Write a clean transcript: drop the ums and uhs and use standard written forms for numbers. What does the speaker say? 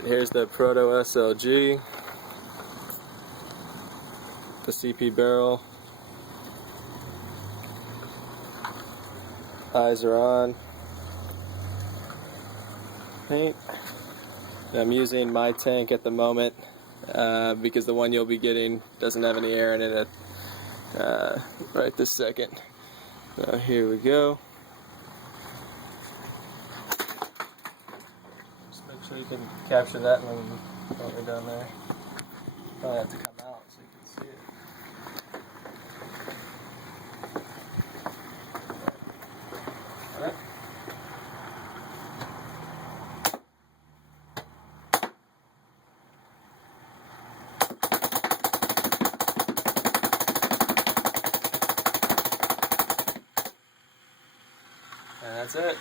Alright, here's the Proto SLG, the CP barrel. Eyes are on. Paint. And I'm using my tank at the moment because the one you'll be getting doesn't have any air in it right this second. So here we go. Just make sure you can capture that when we're done there. Probably have to come out so you can see it. Alright. And that's it.